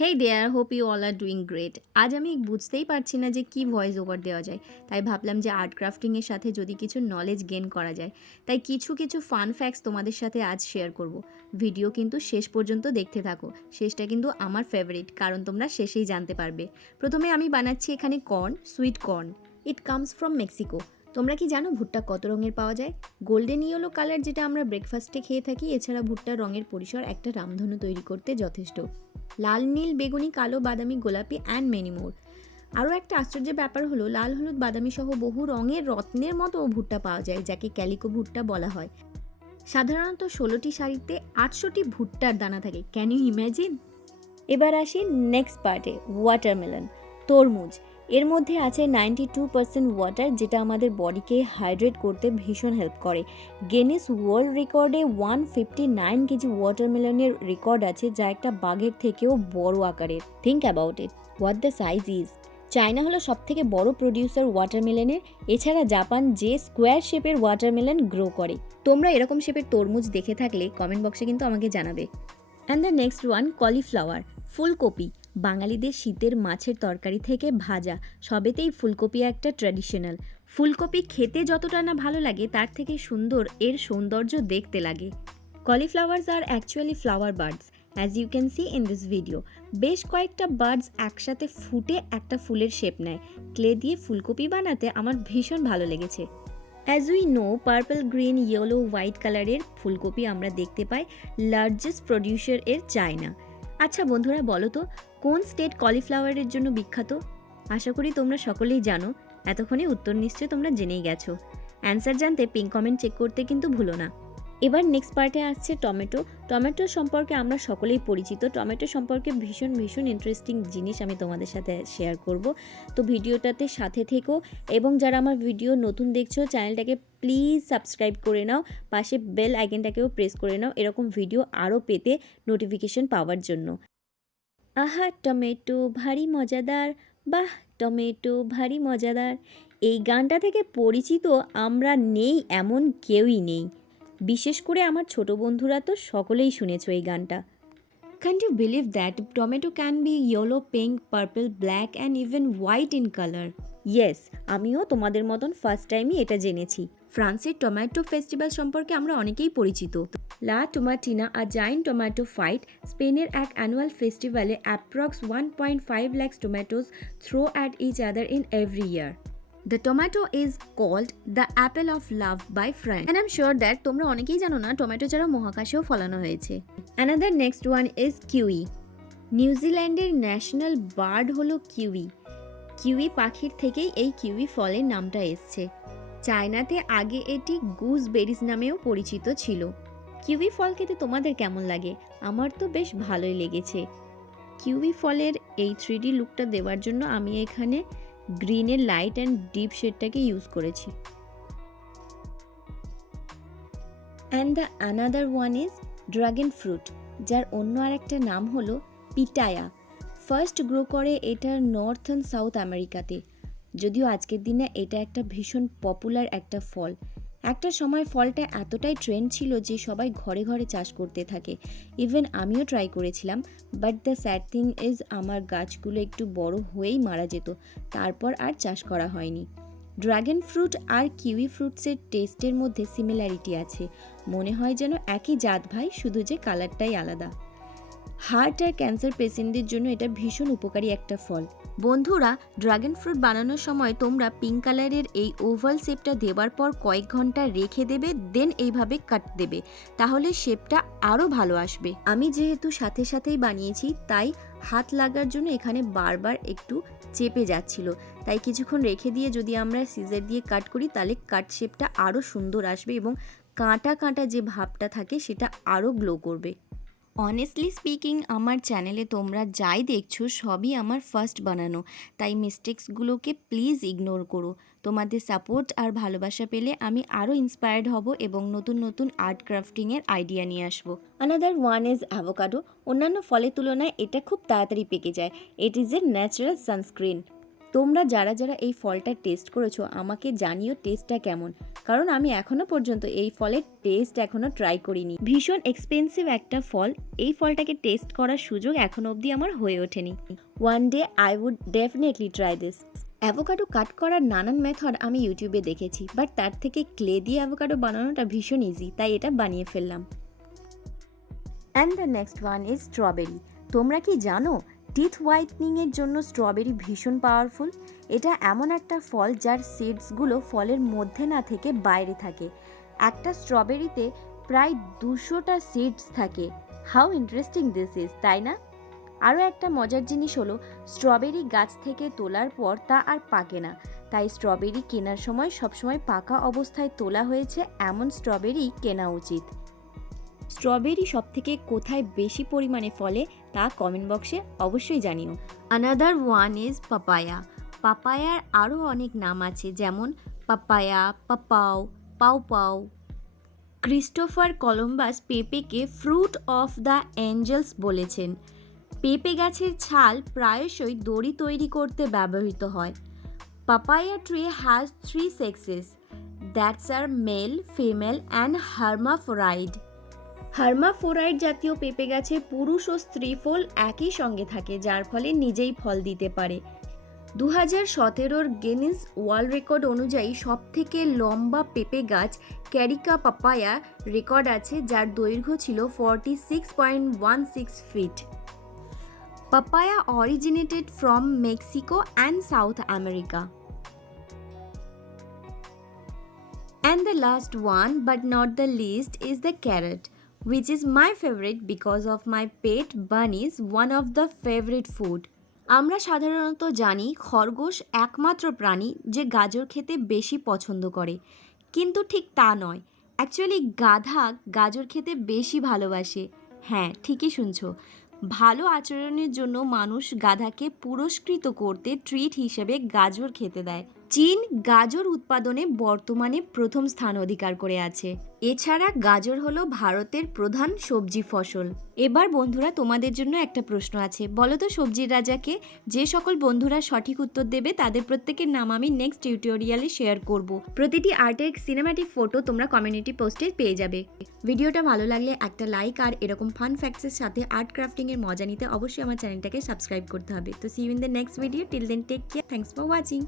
Hey there, hope you all are doing great. আজ আমি বুঝতেই পারছি না যে কি ভয়েস ওভার দেওয়া যায়, তাই ভাবলাম যে আর্ট ক্রাফটিংয়ের সাথে যদি কিছু নলেজ গেন করা যায়, তাই কিছু কিছু ফান ফ্যাক্টস তোমাদের সাথে আজ শেয়ার করব। ভিডিও কিন্তু শেষ পর্যন্ত দেখতে থাকো, শেষটা কিন্তু আমার ফেভারিট, কারণ তোমরা শেষেই জানতে পারবে। প্রথমে আমি বানাচ্ছি এখানে corn, sweet corn. It comes from Mexico. তোমরা কি জানো ভুট্টা কত রঙের পাওয়া যায়? গোল্ডেন ইয়েলো কালার, যেটা আমরা ব্রেকফাস্টে খেয়ে থাকি। এছাড়া ভুট্টার রঙের পরিসর একটা রামধনু তৈরি করতে যথেষ্ট। লাল, নীল, বেগুনি, কালো, বাদামি, গোলাপি অ্যান্ড মেনি মোর। আরও একটা আশ্চর্যের ব্যাপার হলো লাল, হলুদ, বাদামি সহ বহু রঙের রত্নের মতো ভুট্টা পাওয়া যায়, যাকে ক্যালিকো ভুট্টা বলা হয়। সাধারণত 16টি শাড়িতে 800টি ভুট্টার দানা থাকে। Can you imagine? এবার আসি নেক্সট পার্টে, ওয়াটারমেলন, তরমুজ। এর মধ্যে আছে 92% ওয়াটার, যেটা আমাদের বডিকে হাইড্রেট করতে ভীষণ হেল্প করে। গিনেস ওয়ার্ল্ড রেকর্ডে 159 কেজি ওয়াটারমেলনের রেকর্ড আছে, যা একটা বাঘের থেকেও বড় আকারের। Think about it, what the size is. China হলো সবথেকে বড় প্রডিউসার ওয়াটারমেলনের। এছাড়া জাপান যে স্কোয়ার শেপের ওয়াটারমেলন গ্রো করে। তোমরা এরকম শেপের তরমুজ দেখে থাকলে কমেন্ট বক্সে কিন্তু আমাকে জানাবে। And the next one, cauliflower, ফুলকপি। বাঙালিদের শীতের মাছের তরকারি থেকে ভাজা, সবেতেই ফুলকপি একটা ট্র্যাডিশনাল। ফুলকপি খেতে যতটা না ভালো লাগে, তার থেকে সুন্দর এর সৌন্দর্য দেখতে লাগে। কলিফ্লাওয়ার্স আর actually flower birds, as you can see in this video. বেশ কয়েকটা বার্ডস একসাথে ফুটে একটা ফুলের শেপ নেয়। ক্লে দিয়ে ফুলকপি বানাতে আমার ভীষণ ভালো লেগেছে। As we know, purple, green, yellow, white কালারের ফুলকপি আমরা দেখতে পাই লার্জেস্ট প্রডিউসার এর চায়না। আচ্ছা বন্ধুরা, বলো তো কোন স্টেট কলিফ্লাওয়ারের জন্য বিখ্যাত? আশা করি তোমরা সকলেই জানো। এতক্ষণে উত্তর নিশ্চয়ই তোমরা জেনেই গেছো। অ্যান্সার জানতে পিন কমেন্ট চেক করতে কিন্তু ভুলো না। এবার নেক্সট পার্টে আসছে টমেটো। টমেটো সম্পর্কে আমরা সকলেই পরিচিত। টমেটো সম্পর্কে ভীষণ ভীষণ ইন্টারেস্টিং জিনিস আমি তোমাদের সাথে শেয়ার করব। তো ভিডিওটাতে সাথে থেকো, এবং যারা আমার ভিডিও নতুন দেখছো চ্যানেলটাকে প্লিজ সাবস্ক্রাইব করে নাও, পাশে বেল আইকনটাকেও প্রেস করে নাও এরকম ভিডিও আরও পেতে, নোটিফিকেশন পাওয়ার জন্য। আহা টমেটো ভারী মজাদার, বাহ টমেটো ভারী মজাদার। এই গানটা থেকে পরিচিত আমরা নেই এমন কেউই নেই। বিশেষ করে আমার ছোট বন্ধুরা তো সকলেই শুনেছো এই গানটা। Can't you believe that tomato can be yellow, pink, purple, black and even white in color? Yes, আমিও তোমাদের মতন ফার্স্ট টাইমই এটা জেনেছি। ফ্রান্সের টমেটো ফেস্টিভ্যাল সম্পর্কে আমরা অনেকেই পরিচিত। লা টোমাটিনা, আ জায়েন্ট টমেটো ফাইট, স্পেনের এক অ্যানুয়াল ফেস্টিভ্যালে approx 1.5 lakhs tomatoes throw at each other in every year. The tomato is called the apple of love by friends. And I'm sure that তোমরা অনেকেই জানো না টমেটো ছাড়া মহাকাশেও ফলানো হয়েছে। Another next one is kiwi. নিউজিল্যান্ডের national bird হলো kiwi. Kiwi পাখির থেকেই এই কিউই ফলের নামটা এসছে। চায়নাতে আগে এটি গুজবেরিজ নামেও পরিচিত ছিল। কিউই ফল খেতে তোমাদের কেমন লাগে? আমার তো বেশ ভালোই লেগেছে। কিউই ফলের এই 3D লুকটা দেওয়ার জন্য আমি এখানে গ্রিনের লাইট অ্যান্ড ডিপ শেডটাকে ইউজ করেছি। And the another one is dragon fruit, যার অন্য আরেকটা নাম হলো পিটায়া। ফার্স্ট গ্রো করে এটা নর্থ অ্যান্ড সাউথ আমেরিকাতে। যদিও আজকের দিনে এটা একটা ভীষণ পপুলার একটা ফল। একটা সময় ফলটা এতটাই ট্রেন্ড ছিল যে সবাই ঘরে ঘরে চাষ করতে থাকে। ইভেন আমিও ট্রাই করেছিলাম, but the sad thing is আমার গাছগুলো একটু বড় হয়েই মারা যেত, তারপর আর চাষ করা হয়নি। ড্রাগন ফ্রুট আর কিউই ফ্রুটসের টেস্টের মধ্যে সিমিলারিটি আছে, মনে হয় যেন একই জাত ভাই, শুধু যে কালারটাই আলাদা। হার্ট আর ক্যান্সার পেশেন্টদের জন্য এটা ভীষণ উপকারী একটা ফল। বন্ধুরা, ড্রাগন ফ্রুট বানানোর সময় তোমরা পিঙ্ক কালারের এই ওভাল শেপটা দেওয়ার পর কয়েক ঘন্টা রেখে দেবে, দেন এইভাবে কাট দেবে, তাহলে শেপটা আরও ভালো আসবে। আমি যেহেতু সাথে সাথেই বানিয়েছি, তাই হাত লাগার জন্য এখানে বারবার একটু চেপে যাচ্ছিল, তাই কিছুক্ষণ রেখে দিয়ে যদি আমরা সিজার দিয়ে কাট করি, তাহলে কাট শেপটা আরও সুন্দর আসবে এবং কাঁটা কাঁটা যে ভাবটা থাকে সেটা আরও গ্লো করবে। অনেস্টলি স্পিকিং, আমার চ্যানেলে তোমরা যাই দেখছো সবই আমার ফার্স্ট বানানো, তাই মিস্টেক্সগুলোকে প্লিজ ইগনোর করো। তোমাদের সাপোর্ট আর ভালোবাসা পেলে আমি আরও ইন্সপায়ার্ড হব এবং নতুন নতুন আর্ট ক্রাফটিংয়ের আইডিয়া নিয়ে আসবো। Another one is avocado. অন্যান্য ফলের তুলনায় এটা খুব তাড়াতাড়ি পেকে যায়। It is a natural sunscreen. তোমরা যারা যারা এই ফলটা টেস্ট করেছো আমাকে জানিও টেস্টটা কেমন, কারণ আমি এখনো পর্যন্ত এই ফলের টেস্ট এখনো ট্রাই করিনি। ভীষণ এক্সপেন্সিভ একটা ফল, এই ফলটাকে টেস্ট করার সুযোগ এখনো অবধি আমার হয়ে ওঠেনি। One day I would definitely try this. Avocado cut করার নানান মেথড আমি ইউটিউবে দেখেছি, বাট তার থেকে ক্লে দিয়ে অ্যাভোকাডো বানানোটা ভীষণ ইজি, তাই এটা বানিয়ে ফেললাম। And the next one is strawberry. তোমরা কি জানো টিথ হোয়াইটনিংয়ের জন্য স্ট্রবেরি ভীষণ পাওয়ারফুল? এটা এমন একটা ফল যার সিডসগুলো ফলের মধ্যে না থেকে বাইরে থাকে। একটা স্ট্রবেরিতে প্রায় 200টা সিডস থাকে। হাউ ইন্টারেস্টিং দিস ইজ, তাই না? আরও একটা মজার জিনিস হলো স্ট্রবেরি গাছ থেকে তোলার পর তা আর পাকে না, তাই স্ট্রবেরি কেনার সময় সবসময় পাকা অবস্থায় তোলা হয়েছে এমন স্ট্রবেরি কেনা উচিত। স্ট্রবেরি সবথেকে কোথায় বেশি পরিমাণে ফলে তা কমেন্ট বক্সে অবশ্যই জানিও। Another one is papaya. পাপায়ার আরও অনেক নাম আছে, যেমন পাপায়া, পাপাও, পাও পাও। ক্রিস্টোফার কলম্বাস পেঁপেকে ফ্রুট অফ দ্য অ্যাঞ্জেলস বলেছেন। পেঁপে গাছের ছাল প্রায়শই দড়ি তৈরি করতে ব্যবহৃত হয়। Papaya tree has 3 sexes, that's are male, female and hermaphrodite. Hermaphrodite জাতীয় পেঁপে গাছে পুরুষ ও স্ত্রী ফল একই সঙ্গে থাকে, যার ফলে নিজেই ফল দিতে পারে। 2017 গিনেস ওয়ার্ল্ড রেকর্ড অনুযায়ী সবথেকে লম্বা পেঁপে গাছ ক্যারিকা পাপায়া রেকর্ড আছে, যার দৈর্ঘ্য ছিল 46.16 fit. Papaya originated from Mexico and South America. And the last one, but not the least, is the carrot, which is my favorite because of my pet bunnies, one of the favorite food. আমরা সাধারণত জানি খরগোশ একমাত্র প্রাণী যে গাজর খেতে বেশি পছন্দ করে, কিন্তু ঠিক তা নয়। অ্যাকচুয়ালি গাধা গাজর খেতে বেশি ভালোবাসে। হ্যাঁ, ঠিকই শুনছো। ভালো আচরণের জন্য মানুষ গাধাকে পুরস্কৃত করতে ট্রিট হিসেবে গাজর খেতে দেয়। চীন গাজর উৎপাদনে বর্তমানে প্রথম স্থান অধিকার করে আছে। এছাড়া গাজর হলো ভারতের প্রধান সবজি ফসল। এবার বন্ধুরা তোমাদের জন্য একটা প্রশ্ন আছে, বলো তো সবজির রাজাকে? যে সকল বন্ধুরা সঠিক উত্তর দেবে তাদের প্রত্যেকের নাম আমি নেক্সট টিউটোরিয়ালে শেয়ার করব। প্রতিটি আর্টের সিনেম্যাটিক ফটো তোমরা কমিউনিটি পোস্টে পেয়ে যাবে। ভিডিওটা ভালো লাগলে একটা লাইক, আর এরকম ফান ফ্যাক্টসের সাথে আর্ট ক্রাফটিং এর মজা নিতে অবশ্যই আমার চ্যানেলটাকে সাবস্ক্রাইব করতে হবে। তো see you in the next video, till then take care, thanks for watching.